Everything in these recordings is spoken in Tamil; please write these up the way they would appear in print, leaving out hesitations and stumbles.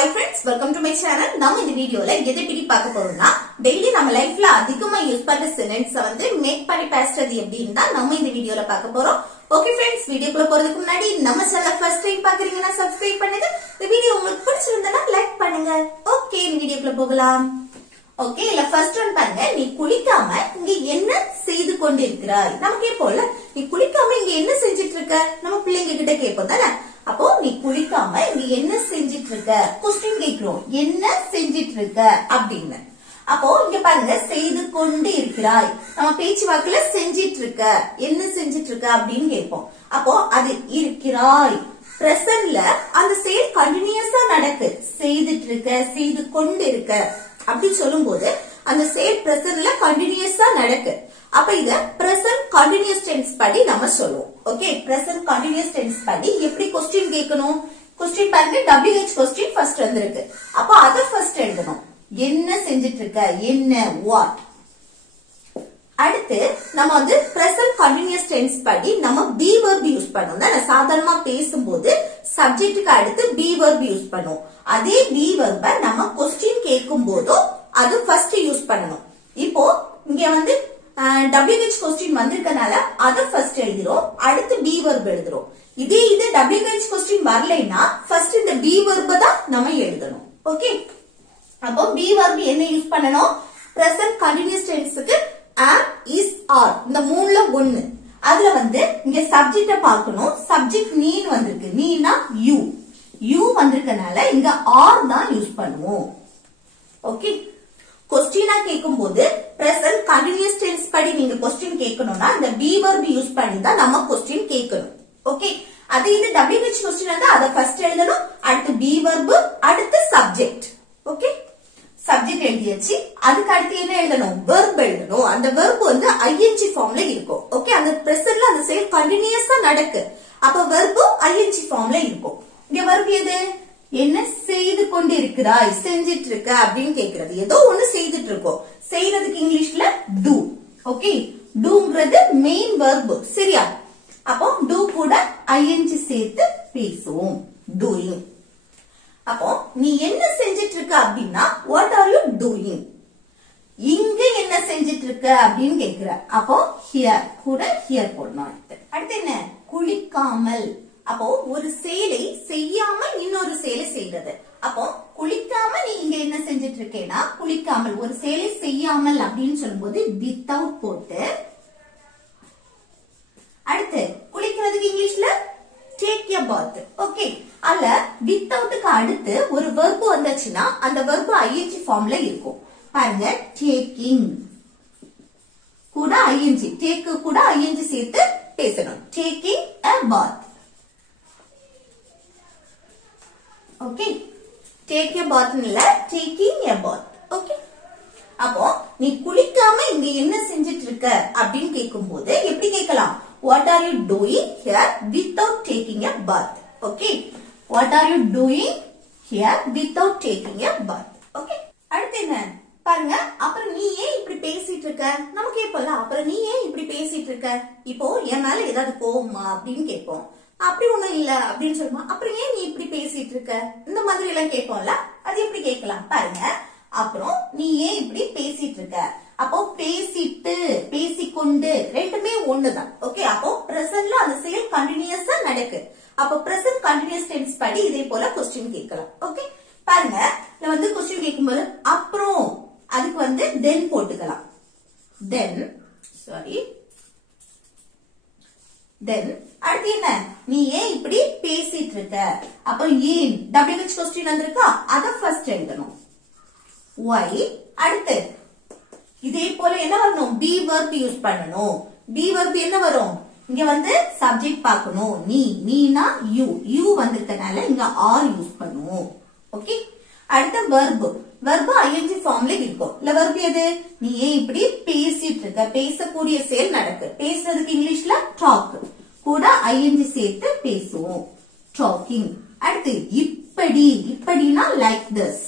Hi friends, welcome to my channel. நம்ம இந்த வீடியோல எதை பத்தி பார்க்க போறோம்னா டெய்லி நம்ம லைஃப்ல அதிகமா யூஸ் பண்ற சென்டென்ஸ் வந்து மேக் பண்ணி பேசுறது எப்படின்னு தான் நம்ம இந்த வீடியோல பார்க்க போறோம். ஓகே फ्रेंड्स, வீடியோக்குள்ள போறதுக்கு முன்னாடி நம்ம சேனலை ஃபர்ஸ்ட் டைம் பாக்குறீங்கன்னா சப்ஸ்கிரைப் பண்ணுங்க. இந்த வீடியோ உங்களுக்கு பிடிச்சிருந்தா லைக் பண்ணுங்க. ஓகே, இந்த வீடியோக்குள்ள போகலாம். ஓகே, இல்ல ஃபர்ஸ்ட் ஒன் பாருங்க. நீ குளிக்காம இங்க என்ன செய்து கொண்டிருக்கிறாய்? நம்ம கேட்போம்ல, நீ குளிக்காம இங்க என்ன செஞ்சிட்டு இருக்க? நம்ம பிள்ளைங்க கிட்ட கேட்போம் தானே. அப்போ நீ குளிக்காம இங்க என்ன செஞ்சிட்டு இருக்க? क्वेश्चन கேக்குறோம், என்ன செஞ்சிட்டு இருக்க அப்படின்னு. அப்போ இங்க பாருங்க, செய்து கொண்டு இருக்கிறாய். நம்ம பேச்சு வாக்குல செஞ்சிட்டு இருக்க, என்ன செஞ்சிட்டு இருக்க அப்படின்னு கேட்போம். அப்போ அது இருக்கிறாய் பிரசன்ட்ல அந்த செயல் கண்டினியூஸா நடக்கு. செய்துட்டு இருக்க, செய்து கொண்டு இருக்க அப்படி சொல்லும் போது அந்த செயல் பிரசன்ட்ல கண்டினியூஸா நடக்கு. அப்ப இத பிரசன்ட் கண்டினியூஸ் டென்ஸ் படி நம்ம சொல்லுவோம். ஓகே, பிரசன்ட் கண்டினியூஸ் டென்ஸ் படி எப்படி क्वेश्चन கேட்கணும்? क्वेश्चन பாருங்க, WH क्वेश्चन ஃபர்ஸ்ட் வந்திருக்கு. அப்ப அத ஃபர்ஸ்ட் எழுதணும். என்ன செஞ்சிட்டு இருக்க? என்ன, வாட். அடுத்து நம்ம வந்து பிரசன்ட் கண்டினியூஸ் டென்ஸ் படி நம்ம பி வெர்ப் யூஸ் பண்ணுவோம் தானே. சாதாரணமா பேசும்போது சப்ஜெக்ட்டுக்கு அடுத்து பி வெர்ப் யூஸ் பண்ணுவோம். அதே பி வெர்ப நம்ம क्वेश्चन கேட்கும் போதும் அது ஃபர்ஸ்ட் யூஸ் பண்ணணும். இப்போ இங்க வந்து WH क्वेश्चन வந்திருக்கனால அத ஃபர்ஸ்ட் எழுதுறோம், அடுத்து பி வெர்ப் எழுதுறோம். இதே இது WH क्वेश्चन வரலைன்னா ஃபர்ஸ்ட் இந்த பி வெர்ப தான் நம்ம எழுதணும். ஓகே, அப்போ பி வெர்ப் என்ன யூஸ் பண்ணணும்? பிரசன்ட் கண்டினியூஸ் டென்ஸ்க்கு am, is, are இந்த மூணுல ஒன்னு. அதுல வந்து இங்க சப்ஜெக்ட பார்க்கணும். சப்ஜெக்ட் நீன்னு வந்திருக்கு, நீனா யூ. யூ வந்திருக்கனால இங்க ஆர் தான் யூஸ் பண்ணுவோம். ஓகே, क्वेश्चन கேட்கும்போது பிரசன்ட் கண்டினியூஸ் டென்ஸ் படி நீங்க क्वेश्चन கேட்கணும்னா இந்த பி வெர்ப் யூஸ் பண்ணி தான் நம்ம क्वेश्चन கேட்கணும். ஓகே, அதே இது WH क्वेश्चन வந்து அத ஃபர்ஸ்ட் எழுதணும், அடுத்து பி வெர்ப், அடுத்து சப்ஜெக்ட். ஓகே, சப்ஜெக்ட் எழுதியாச்சு. அதுக்கு அடுத்து என்ன எழுதணும்? வெர்ப் எழுதணும். அந்த வெர்ப் வந்து ING ஃபார்ம்ல இருக்கும். ஓகே, அந்த பிரசன்ட்ல அந்த செயல் கண்டினியூஸா நடக்கு. அப்ப வெர்ப் ING ஃபார்ம்ல இருக்கும். இங்க வெர்ப் எது? என்ன செய்து கொண்டு இருக்கிறாய், செஞ்சிட்டு இருக்க அப்படின்னு கேக்குறது. ஏதோ ஒண்ணு செய்துட்டு இருக்கோம். செய்யறதுக்கு இங்கிலீஷ்ல do. ஓகே, doங்கிறது மெயின் வெர்ப், சரியா? அப்போ do கூட ING சேர்த்து பேசுவோம், doing. அப்போ நீ என்ன செஞ்சிட்டு இருக்க அப்படின்னா what are you doing? இங்க என்ன செஞ்சிட்டு இருக்க அப்படின்னு கேக்குற. அப்போ here கூட here போடணும். அடுத்து என்ன? குளிக்காமல். அப்போ ஒரு செயலை செய்யாமல் இன்னொரு செயலை செய்யறது. அப்போ குளிக்காம நீ இங்க என்ன செஞ்சிட்டு இருக்கேன்னா குளிக்காமல், ஒரு செயலை செய்யாமல் அப்படின்னு சொல்லும்போது வித்தவுட் போட்டு, அடுத்து குளிக்கிறதுக்கு இங்கிலீஷ்ல டேக் எ பாத். ஓகே, அல்ல வித்தவுட்டுக்கு அடுத்து ஒரு வெர்ப் வந்துச்சுன்னா அந்த வெர்ப் ING ஃபார்ம்ல இருக்கும். பாருங்க, டேக்கிங் கூட ING, டேக் கூட ING சேர்த்து பேசணும். Taking a bath. Okay, take a bath இல்ல, டேக்கிங் எ பாத். ஓகே, அப்போ நீ குளிக்காம இங்க என்ன செஞ்சிட்டு இருக்க அப்படின்னு கேட்கும்போது எப்படி கேட்கலாம்? What are you doing here without taking a bath? Okay, what are you doing here without taking a bath? Okay, அடுத்து என்ன பாருங்க. அப்புறம் நீ ஏன் இப்படி பேசிட்டு இருக்க? நம்ம கேட்போம்ல, அப்புறம் நீ ஏன் இப்படி பேசிட்டு இருக்க? இப்போ என் மேல ஏதாவது கோவமா அப்படின்னு கேட்போம். அப்படி ஒண்ணும் இல்ல அப்படின்னு சொல்லுமா. அப்புறம் ஏன் நீ இப்படி பேசிட்டு இருக்க? இந்த மாதிரி எல்லாம் கேட்போம்ல, அது எப்படி கேட்கலாம் பாருங்க. அப்புறம் நீ ஏன் இப்படி பேசிட்டு இருக்க? அப்போ பேசிட்டு, பேசிக்கொண்டு ரெண்டுமே ஒண்ணுதான். ஓகே, அப்போ பிரசன்ட்ல அந்த செயல் கண்டினியூஸா நடக்கு. அப்போ பிரசன்ட் கண்டினியூஸ் டென்ஸ் படி இதே போல क्वेश्चन கேட்கலாம். ஓகே, பாருங்க, நான் வந்து क्वेश्चन கேட்கும்போது அப்புறம் அதுக்கு வந்து then போட்டுக்கலாம். then அடுத்து என்ன? நீ ஏன் இப்படி பேசிட்டு இருக்க? அப்போ ஏன் WH क्वेश्चन வந்திருக்கா, அத ஃபர்ஸ்ட் எழுதணும். why. அடுத்து இதே போல என்ன வரணும்? பி வெர்ப் யூஸ் பண்ணணும். பி வெர்ப் என்ன வரும்? இங்க வந்து சப்ஜெக்ட் பார்க்கணும். நீனா யூ. யூ வந்திருக்கனால இங்க ஆர் யூஸ் பண்ணுவோம். ஓகே, அடுத்த வெர்ப். வெர்ப் ING ஃபார்ம்ல இருக்கும். இல்ல வெர்ப் எது? நீ ஏன் இப்படி பேசிட்டு இருக்க? பேசக்கூடிய செயல் நடக்கு. பேசுறதுக்கு இங்கிலீஷ்ல டாக் கூட ING சேர்த்து பேசுவோம், டாக்கிங். அடுத்து இப்படி. இப்படினா லைக் திஸ்.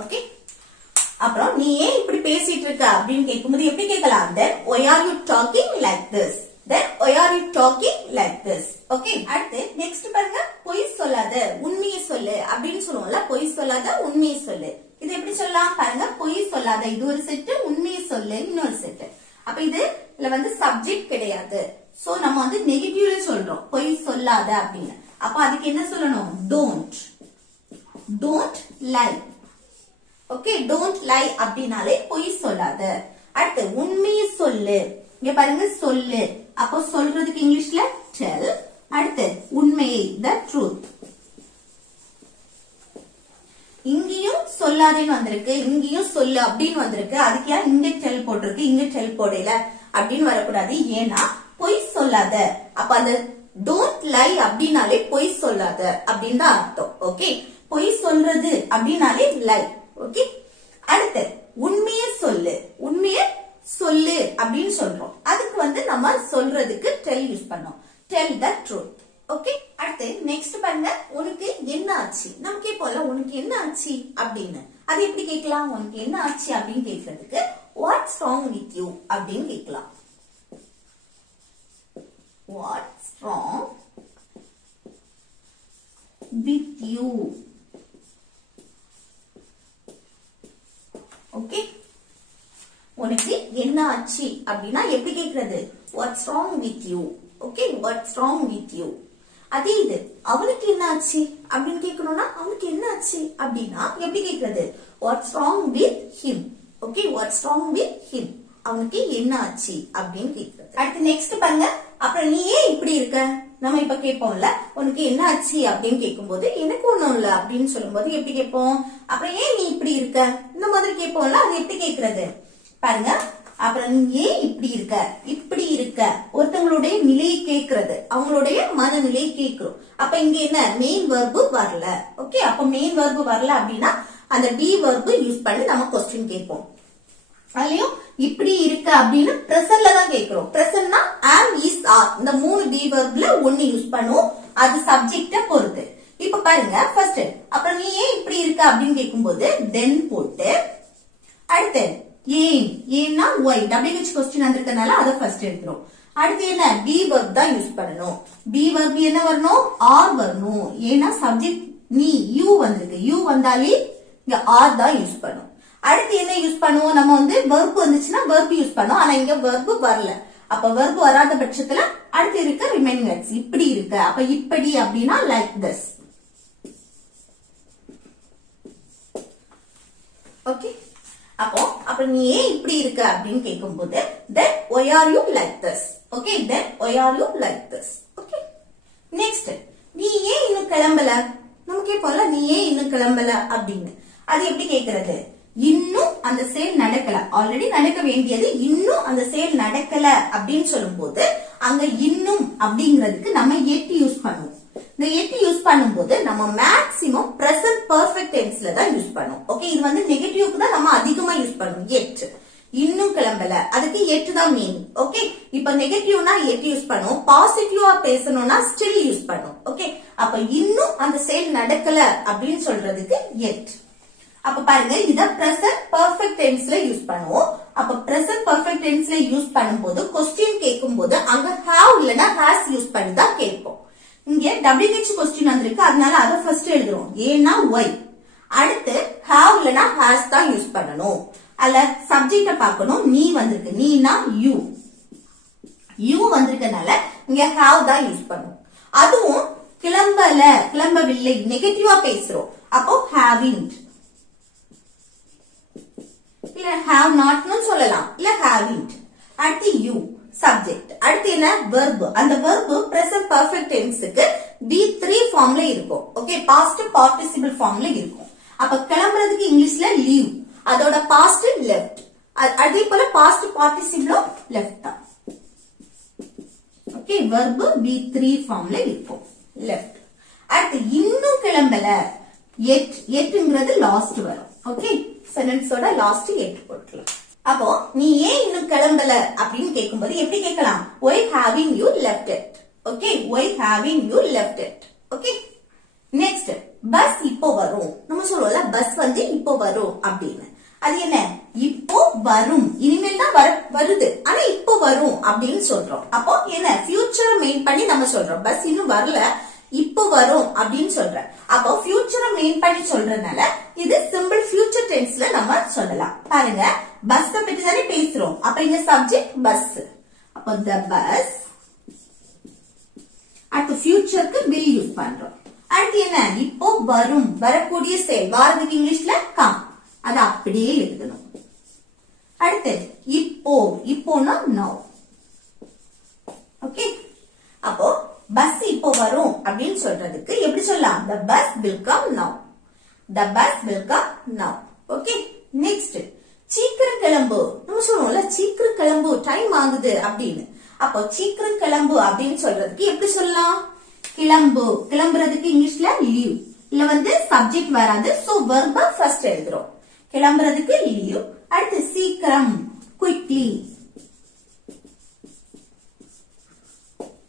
ஓகே, அப்புறம் நீ ஏன் இப்படி பேசிட்டு இருக்க அப்படின்னு கேட்கும்போது எப்படி கேட்கலாம்? Then why are you talking like this? Then why are you talking like this. Okay, அடுத்து நெக்ஸ்ட் பாருங்க, பொய் சொல்லாத உண்மையை சொல்லு அப்படின்னு சொல்லுவோம்ல. பொய் சொல்லாத உண்மையை சொல்லு, இது எப்படி சொல்லலாம் பாருங்க. பொய் சொல்லாத இது ஒரு செட், உண்மையை சொல்லு இன்னொரு செட். அப்ப இதுல வந்து சப்ஜெக்ட் கிடையாது. சோ நம்ம வந்து நெகட்டிவ்ல சொல்றோம் பொய் சொல்லாத அப்படின்னு. அப்ப அதுக்கு என்ன சொல்லணும்? don't lie. Okay, don't lie அப்படினாலே பொய் சொல்லாத. அடுத்து உண்மையை சொல்லு, இங்க பாருங்க சொல்லு, அப்போ சொல்றதுக்கு இங்கிலீஷ்ல tell. அடுத்து உண்மையை the truth. இங்கேயும் சொல்லாதேன்னு வந்திருக்கு, இங்கேயும் சொல்லு அப்படின்னு வந்திருக்கு. அதுக்கு ஏன் இங்க tell போட்டிருக்கு, இங்க tell போடல அப்படின்னு வரக்கூடாது. ஏன்னா பொய் சொல்லாத, அப்ப அந்த don't lie அப்படினாலே பொய் சொல்லாத அப்படின்னு தான் அர்த்தம். ஓகே, பொய் சொல்றது அப்படினாலே லை. ஓகே, அடுத்து உண்மையை சொல்லு, உண்மையை சொல்லு அப்படின்னு சொல்றோம். அதுக்கு வந்து நம்ம சொல்றதுக்கு tell யூஸ் பண்ணோம், tell the truth. ஓகே, அடுத்து நெக்ஸ்ட் பாருங்க, உனக்கு என்ன ஆச்சு. நம்ம கேட்போம்ல உனக்கு என்ன ஆச்சு அப்படின்னு. அது எப்படி கேட்கலாம்? உனக்கு என்ன ஆச்சு அப்படின்னு கேட்கறதுக்கு what's wrong with you அப்படின்னு கேட்கலாம். what's wrong with you. Okay, உனக்கு என்ன ஆச்சு அப்படின்னா எப்படி கேக்குறது? what's wrong with you. Okay, what's wrong with you. அதே இது அவனுக்கு என்ன ஆச்சு அப்படின்னு கேட்கணும்னா அவனுக்கு என்ன ஆச்சு அப்படின்னா எப்படி கேக்குறது? what's wrong with him. Okay, what's wrong with him, அவனுக்கு என்ன ஆச்சு அப்படின்னு கேக்குறது. அடுத்து நெக்ஸ்ட் பாருங்க, அப்புறம் நீ ஏன் இப்படி இருக்க. நம்ம இப்ப கேட்போம்ல உனக்கு என்ன ஆச்சு அப்படின்னு கேட்கும்போது எனக்கு ஒண்ணும் இல்ல அப்படின்னு சொல்லும்போது எப்படி கேட்போம்? அப்புறம் ஏன் நீ இப்படி இருக்க இந்த மாதிரி கேட்போம்ல, அது எப்படி கேக்குறது பாருங்க. அப்புறம் நீ ஏன் இப்படி இருக்க, இப்படி இருக்க, ஒருத்தவங்களுடைய நிலையை கேக்குறது, அவங்களுடைய மனநிலையை கேட்கிறோம். அப்ப இங்க என்ன மெயின் வெர்பு வரல. ஓகே, அப்ப மெயின் வெர்பு வரல அப்படின்னா அந்த பி வெர்பு யூஸ் பண்ணி நம்ம क्वेश्चन கேட்போம். அதுலயும் இப்படி இருக்க அப்படின்னு பிரசன்ட்ல தான் கேக்குறோம். பிரசன்ட்னா am is are இந்த மூணு பி வெர்ப்ல ஒன்னு யூஸ் பண்ணுவோம், அது சப்ஜெக்ட பொறுத்து. இப்ப பாருங்க ஃபர்ஸ்ட், அப்புறம் நீ ஏன் இப்படி இருக்க அப்படின்னு கேட்கும்போது தென் போட்டு அடுத்து ஏன், ஏன்னா why WH क्वेश्चन வந்திருக்கனால அத ஃபர்ஸ்ட் எடுத்துறோம். அடுத்து என்ன பி வெர்ப் தான் யூஸ் பண்ணனும். பி வெர்ப் என்ன வரணும்? ஆர் வரணும். ஏன்னா சப்ஜெக்ட் நீ யூ வந்திருக்கு, யூ வந்தாலே இங்க ஆர் தான் யூஸ் பண்ணும். அடுத்து என்ன யூஸ் பண்ணுவோம்? நம்ம வந்து வெர்ப் வந்துச்சுன்னா வெர்ப் யூஸ் பண்ணோம், ஆனா இங்க வெர்ப் வரல. அப்ப வெர்ப் வராத பட்சத்துல அடுத்து இருக்க ரிமைனிங் வேர்ட்ஸ் இப்படி இருக்க. அப்ப இப்படி அப்படின்னா லைக் திஸ். ஓகே, அப்போ அப்புறம் நீ ஏன் இப்படி இருக்க அப்படின்னு கேட்கும்போது then why are you like this. Okay, then why are you like this. Okay, next நீ ஏன் இன்னும் கிளம்பல. நம்ம கேட்போம்ல நீ ஏன் இன்னும் கிளம்பல அப்படின்னு. அது எப்படி கேக்குறது? இன்னும் அந்த சேல் நடக்கல, ஆல்ரெடி நடக்க வேண்டியது இன்னும் அந்த சேல் நடக்கல அப்படின்னு சொல்லும் போது அங்க இன்னும் அப்படிங்கிறதுக்கு நம்ம எட் யூஸ் பண்ணுவோம். இந்த எட் யூஸ் பண்ணும்போது நம்ம மேக்ஸிமம் பிரசன்ட் பெர்ஃபெக்ட் டென்ஸ்ல தான் யூஸ் பண்ணுவோம். ஓகே, இது வந்து நெகட்டிவ்க்கு தான் நம்ம அதிகமா யூஸ் பண்ணுவோம். எட் இன்னும் கிளம்பல, அதுக்கு எட் தான் மீன். ஓகே, இப்ப நெகட்டிவ்னா எட் யூஸ் பண்ணுவோம், பாசிட்டிவா பேசணும்னா ஸ்டில் யூஸ் பண்ணுவோம். ஓகே, அப்ப இன்னும் அந்த சேல் நடக்கல அப்படின்னு சொல்றதுக்கு எட். அப்ப பாருங்க, இத பிரசன்ட் பெர்ஃபெக்ட் டென்ஸ்ல யூஸ் பண்ணுவோம். அப்ப பிரசன்ட் பெர்ஃபெக்ட் டென்ஸ்ல யூஸ் பண்ணும்போது क्वेश्चन கேட்கும்போது அங்க have இல்லனா has யூஸ் பண்ணி தான் கேட்போம். இங்க WH क्वेश्चन வந்திருக்கு, அதனால அத ஃபர்ஸ்ட் எழுதுறோம். ஏனா why. அடுத்து have இல்லனா has தான் யூஸ் பண்ணனும். அல்ல சப்ஜெக்ட்ட பார்க்கணும், நீ வந்திருக்கு, நீனா you. you வந்திருக்கனால இங்க have தான் யூஸ் பண்ணும். அதுவும் கிளம்பல, கிளம்பவில்லை நெகட்டிவா பேசுறோம். அப்போ haven't இல்ல have not னு சொல்லலாம், இல்ல haven't. அடுத்து you சப்ஜெக்ட். அடுத்து என்ன verb. அந்த verb present perfect tenseக்கு be3 ஃபார்ம்ல இருக்கும். ஓகே, past participle ஃபார்ம்ல இருக்கும். அப்ப கிளம்புறதுக்கு இங்கிலீஷ்ல leave, அதோட past left. அதே போல past participle left தான். ஓகே, verb be3 ஃபார்ம்ல இருக்கும், left. அடுத்து இன்னும் கிளம்பல, yetங்கிறது லாஸ்ட் வரும். ஓகே, சென்டென்ஸோட லாஸ்ட் எட் போட்டுலாம். அப்போ நீ ஏன் இன்னும் கிளம்பல அப்படின்னு கேட்கும்போது எப்படி கேட்கலாம்? why haven't you left it. Okay, why haven't you left it. Okay, next bus இப்போ வரும். நம்ம சொல்லுவோம்ல பஸ் வந்து இப்போ வரும் அப்படின்னு. அது என்ன இப்போ வரும் இனிமேல் தான் வருது ஆனா இப்போ வரும் அப்படின்னு சொல்றோம் அப்போ என்ன ஃபியூச்சரை மெயின் பண்ணி நம்ம சொல்றோம் பஸ் இன்னும் வரல இப்போ வரும் அப்படின்னு சொல்றேன் அப்போ ஃபியூச்சரை மெயின் பண்ணி சொல்றதுனால இது சிம்பிள் ஃபியூச்சர் டென்ஸ்ல நம்ம சொல்லலாம் பாருங்க பஸ் பத்தி தானே பேசுறோம் அப்ப இங்க சப்ஜெக்ட் பஸ் அப்போ the bus அடுத்து ஃபியூச்சருக்கு will யூஸ் பண்றோம் அடுத்து என்ன இப்போ வரும் வரக்கூடிய செயல் வாரத்துக்கு இங்கிலீஷ்ல come அது அப்படியே எழுதணும் அடுத்து இப்போனா now ஓகே அப்போ பஸ் இப்போ வரும் அப்படின்னு சொல்றதுக்கு எப்படி சொல்லலாம் the bus will come now the bus will come now okay next சீக்கிரம் கிளம்பு நம்ம சொல்றோம்ல சீக்கிரம் கிளம்பு டைம் ஆகுது அப்படின்னு அப்போ சீக்கிரம் கிளம்பு அப்படின்னு சொல்றதுக்கு எப்படி சொல்லலாம் கிளம்புறதுக்கு இங்கிலீஷ்ல லீவ் இல்ல சப்ஜெக்ட் வராது சோ வெர்ப ஃபர்ஸ்ட் எழுதுறோம் கிளம்புறதுக்கு லீவ் அடுத்து சீக்கிரம் குயிக்லி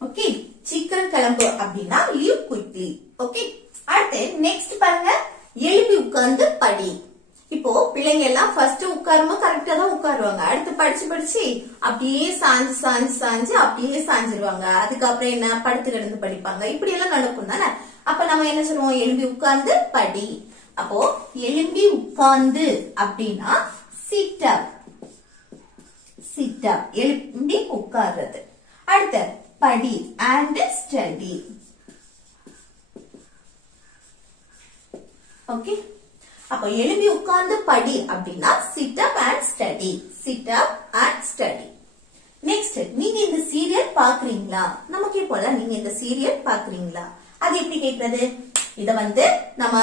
ஓகே சீக்கிரம் கிளம்பு அப்படின்னா லீவ் குயிக்லி ஓகே அடுத்து நெக்ஸ்ட் பாருங்க எழுப்பி உட்கார்ந்து படி இப்போ பிள்ளைங்க எல்லாம் ஃபர்ஸ்ட் உட்காரும்போது கரெக்டா தான் உட்காருவாங்க அடுத்து படிச்சு அப்படியே சாஞ்சு அப்படியே சாஞ்சிருவாங்க அதுக்கப்புறம் என்ன படுத்து கிடந்து படிப்பாங்க இப்படி எல்லாம் நடக்கும் தானே அப்ப நம்ம என்ன சொல்லுவோம் எழும்பி உட்கார்ந்து படி அப்போ எழும்பி உட்கார்ந்து அப்படின்னா sit up எழும்பி உட்கார்றது அடுத்து படி and study ஓகே அப்ப எழும்பி உட்கார்ந்து படி அப்படின்னா sit up and study next நீங்க இந்த சீரியல் பாக்குறீங்களா நமக்கே போல நீங்க இந்த சீரியல் பாக்குறீங்களா அது எப்படி கேக்குறது இத நம்ம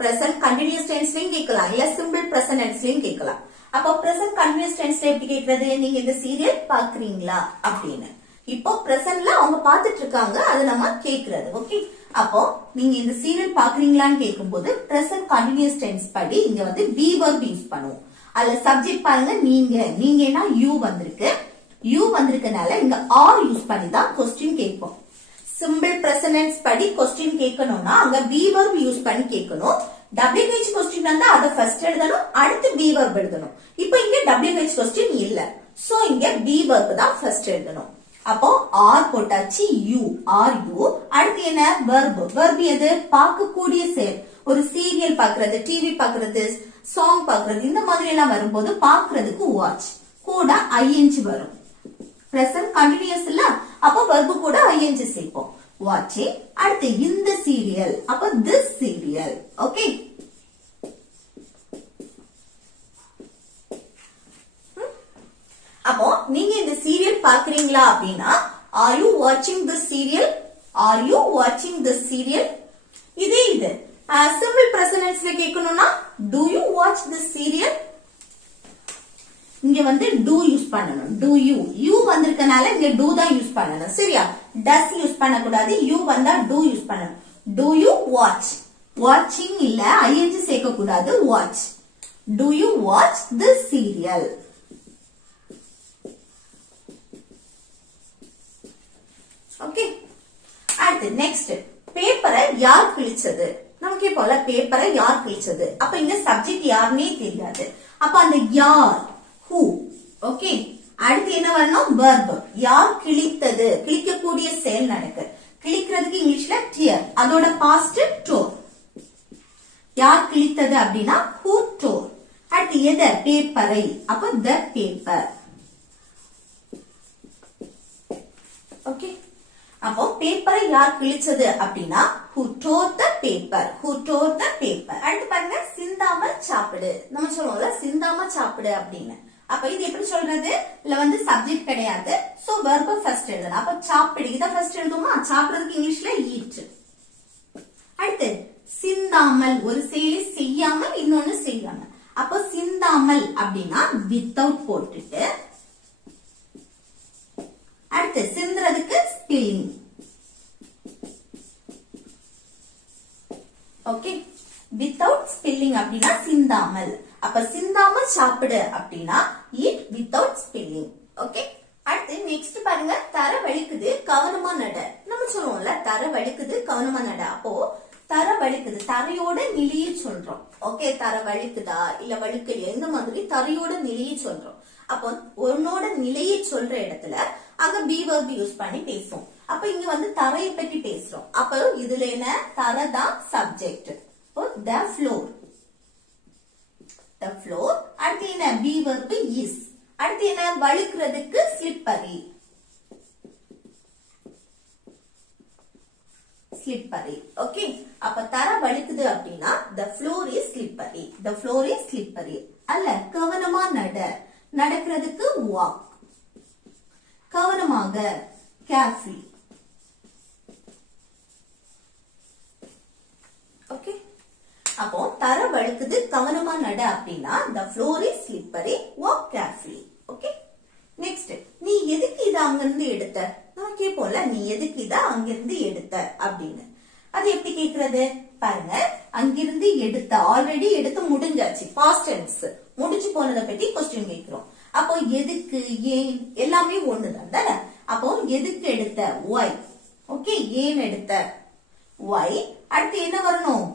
present continuous tenseலயும் கேட்கலாம் இல்ல simple present tenseலயும் கேட்கலாம் அப்போ present continuous tenseல எப்படி கேக்குறது நீங்க இந்த சீரியல் பாக்குறீங்களா அப்படின்னு இப்போ பிரசன்ட்ல அவங்க பாத்துட்டு இருக்காங்க அது நம்ம கேக்குறது ஓகே அப்போ நீங்க இந்த சீரியல் பாக்குறீங்களான்னு கேட்கும்போது பிரசன்ட் கண்டினியூஸ் டென்ஸ் படி இங்க be verb யூஸ் பண்ணுவோம் அதுல சப்ஜெக்ட் பாருங்க நீங்கன்னா யூ வந்திருக்கனால இங்க ஆர் யூஸ் பண்ணி தான் क्वेश्चन கேட்போம் சிம்பிள் பிரசன்ட் டென்ஸ் படி क्वेश्चन கேட்கணும்னா அங்க be verb யூஸ் பண்ணி கேட்கணும் WH क्वेश्चन வந்தா அத ஃபர்ஸ்ட் எழுதணும் அடுத்து be verb எழுதணும் இப்போ இங்க WH क्वेश्चन இல்ல சோ இங்க be verb தான் ஃபர்ஸ்ட் எழுதணும் அப்போ ஆர் போட்டாச்சு யூ அடுத்து என்ன வெர்ப் எது பார்க்கக்கூடிய செயல் ஒரு சீரியல் பாக்குறது டிவி பாக்குறது சாங் பாக்குறது இந்த மாதிரி எல்லாம் வரும்போது பாக்குறதுக்கு வாட்ச் கூட ஐஎன்ஜி வரும் பிரசன்ட் கண்டினியூஸ் இல்ல அப்போ வெர்ப் கூட ஐஎன்ஜி சேர்ப்போம் வாட்சிங் அடுத்து இந்த சீரியல் அப்போ திஸ் சீரியல் ஓகே அப்போ நீங்க இந்த சீரியல் பாக்குறீங்களா அப்படின்னா are you watching this serial இது சிம்பிள் பிரசன்ட் டென்ஸ்ல கேட்கணும்னா do you watch this serial இங்க do யூஸ் பண்ணணும் do you வந்திருக்கனால இங்க do தான் யூஸ் பண்ணணும் சரியா does யூஸ் பண்ண கூடாது you வந்தா do யூஸ் பண்ணணும் do you watch watching இல்ல ing சேர்க்க கூடாது watch do you watch this serial okay அடுத்து நெக்ஸ்ட் பேப்பரை யார் கிழிச்சது நமக்கே போல பேப்பரை யார் கிழிச்சது அப்ப இங்க சப்ஜெக்ட் யாருன்னே தெரியாது அப்ப அந்த யார் who ஓகே அடுத்து என்ன வரணும் verb யார் கிழித்தது கிழிக்கக்கூடிய செயல் நடக்கு கிழிக்கிறதுக்கு இங்கிலீஷ்ல tear அதோட past tore யார் கிழித்தது அப்படின்னா who tore அடுத்து எது பேப்பரை அப்ப the paper ஓகே அப்போ பேப்பரை யார் கிழிச்சது அப்படின்னா who tore the paper அடுத்து பாருங்க சிந்தாம சாப்பிடு நம்ம சொல்லுவோம்ல சிந்தாம சாப்பிடு அப்படின்னு அப்ப இது எப்படி சொல்றது இல்ல சப்ஜெக்ட் கிடையாது சோ வெர்ப ஃபர்ஸ்ட் எழுதணும் அப்ப சாப்பிடு இத ஃபர்ஸ்ட் எழுதுமா சாப்பிடுறதுக்கு இங்கிலீஷ்ல eat அடுத்து சிந்தாமல் ஒரு செயலை செய்யாமல் இன்னொன்னு செய்யாம அப்ப சிந்தாமல் அப்படின்னா வித்தவுட் போட்டுட்டு அடுத்து சிந்துறதுக்கு ஸ்பில்லிங் ஓகே வித்தவுட் ஸ்பில்லிங் அப்படின்னா சிந்தாமல் அப்ப சிந்தாமல் சாப்பிடு அப்படின்னா eat without spilling ஓகே அடுத்து நெக்ஸ்ட் பாருங்க தர வலிக்குது கவனமா நட நம்ம சொல்லுவோம்ல தர வலிக்குது கவனமா நட அப்போ தர வலிக்குது, தரையோட நிலையை சொல்றோம். ஓகே, தர வலிக்குதா இல்ல வலிக்கலையா, இந்த மாதிரி தரையோட நிலையை சொல்றோம். அப்போ உன்னோட நிலையை சொல்ற இடத்துல அங்க பி வெர்ப் யூஸ் பண்ணி பேசுவோம். அப்ப இங்க வந்து தரையை பற்றி பேசுறோம். அப்ப இதுல என்ன, தரை தான் subject. the floor, the floor. அடுத்து என்ன, பி வெர்ப் is. அடுத்து என்ன, வழுக்கிறதுக்கு slippery, slippery. ஓகே, அப்ப தர வழுக்குது அப்படின்னா the floor is slippery, the floor is slippery. அல்ல, கவனமா நட, நடக்கிறதுக்கு walk, கவனமாக carefully. ஓகே, அப்போ தர வழுக்குது கவனமா நட அப்படின்னா the floor is slippery, walk carefully. Okay, next, நீ எதுக்கு இத அங்கிருந்து எடுத்த, நான் கேட்போம்ல, நீ எதுக்கு இத அங்கிருந்து எடுத்த அப்படின்னு. அது எப்படி கேக்குறது பாருங்க, அங்கிருந்து எடுத்த, ஆல்ரெடி எடுத்து முடிஞ்சாச்சு, பாஸ்ட் டென்ஸ், முடிச்சு போனதை பத்தி கொஸ்டின் கேட்கிறோம். அப்போ எதுக்கு, ஏன் எல்லாமே ஒண்ணுதான் தானே. அப்போ எதுக்கு எடுத்த, why. ஓகே, ஏன் எடுத்த, why. அடுத்து என்ன வரணும்,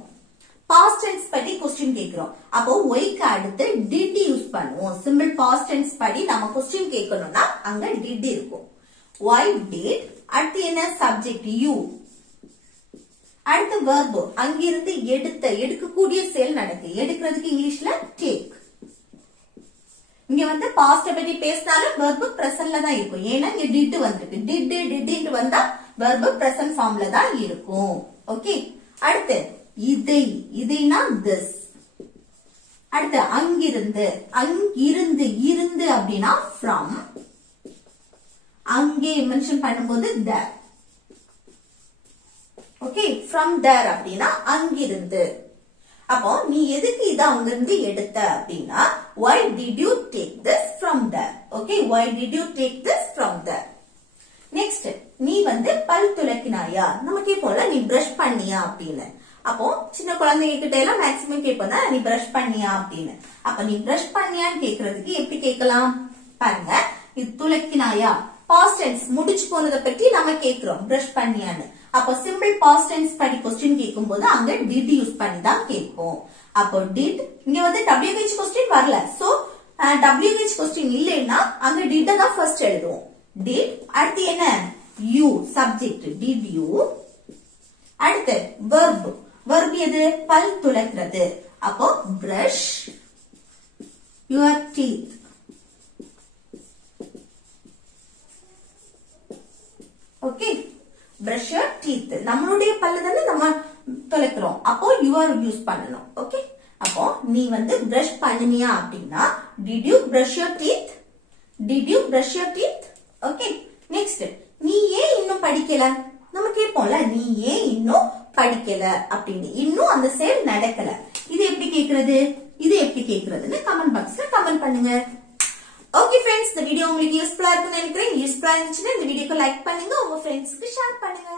பாஸ்ட் டென்ஸ் படி கொஸ்டின் கேக்குறோம். அப்போ ஒய்க்கு அடுத்து டிட் யூஸ் பண்ணுவோம். சிம்பிள் பாஸ்ட் டென்ஸ் படி நம்ம கொஸ்டின் கேட்கணும்னா அங்க டிட் இருக்கும். why did. அடுத்து என்ன, சப்ஜெக்ட் யூ. அடுத்து verb, அங்கிருந்து எடுத்த, எடுக்கக்கூடிய செயல் நடக்கு. எடுக்கிறதுக்கு இங்கிலீஷ்ல டேக். இங்க வந்து பாஸ்ட் பத்தி பேசினாலும் verb பிரசன்ட்ல தான் இருக்கும். ஏன்னா இங்க டிட் வந்திருக்கு. டிட் வந்தா verb பிரசன்ட் ஃபார்ம்ல தான் இருக்கும். ஓகே, அடுத்து இதை, இதைனா this. அடுத்து அங்கிருந்து, அங்கிருந்து, இருந்து அப்படின்னா from. அங்கே மென்ஷன் பண்ணும்போது there. ஓகே, from there அப்படின்னா அங்கிருந்து. அப்போ நீ எதுக்கு இத அங்கிருந்து எடுத்த அப்படின்னா why did you take this from there. Okay, why did you take this from there. Next, நீ வந்து பல் துலக்கினாயா, நம்ம கேட்போம்ல, நீ பிரஷ் பண்ணியா அப்படின்னு. அப்போ சின்ன குழந்தைங்க கிட்ட எல்லாம் மேக்சிமம் கேட்போம், நீ பிரஷ் பண்ணியா அப்படின்னு. அப்ப நீ பிரஷ் பண்ணியான்னு கேக்குறதுக்கு எப்படி கேட்கலாம் பாருங்க, இது துலக்கினாயா, பாஸ்ட் டென்ஸ், முடிச்சு போனதை பற்றி நம்ம கேக்குறோம், பிரஷ் பண்ணியான்னு. அப்போ சிம்பிள் பாஸ்ட் டென்ஸ் படி கொஸ்டின் கேட்கும் போது அங்க டிட் யூஸ் பண்ணி தான் கேட்போம். அப்போ டிட், இங்க வந்து WH கொஸ்டின் வரல, சோ WH கொஸ்டின் இல்லைன்னா அங்க டிட் தான் ஃபர்ஸ்ட் எழுதுவோம். டிட், அடுத்து என்ன, யூ, சப்ஜெக்ட், டிட் யூ. அடுத்து verb, verb எது, பல் துலக்கிறது. அப்போ brush your teeth. Okay, brush your teeth, நம்மளுடைய பல்ல தானே நம்ம துலக்கிறோம். அப்போ your யூஸ் பண்ணணும். ஓகே, அப்போ நீ வந்து brush பண்ணினியா அப்படின்னா did you brush your teeth, did you brush your teeth. Okay, next, நீ ஏன் இன்னும் படிக்கல, நம்ம கேட்போம்ல, நீ ஏன் இன்னும் படிக்கல அப்படின்னு. இன்னும் அந்த செயல் நடக்கல, இது எப்படி கேக்குறது, இது எப்படி கேக்குறதுன்னு கமெண்ட் பாக்ஸ்ல கமெண்ட் பண்ணுங்க. ஓகே ஃப்ரெண்ட்ஸ், இந்த வீடியோ உங்களுக்கு யூஸ்ஃபுல்லா இருக்குன்னு நினைக்கிறேன். யூஸ்ஃபுல்லா இருந்துச்சுன்னா இந்த வீடியோக்கு லைக் பண்ணுங்க, உங்க ஃப்ரெண்ட்ஸ்க்கு ஷேர் பண்ணுங்க.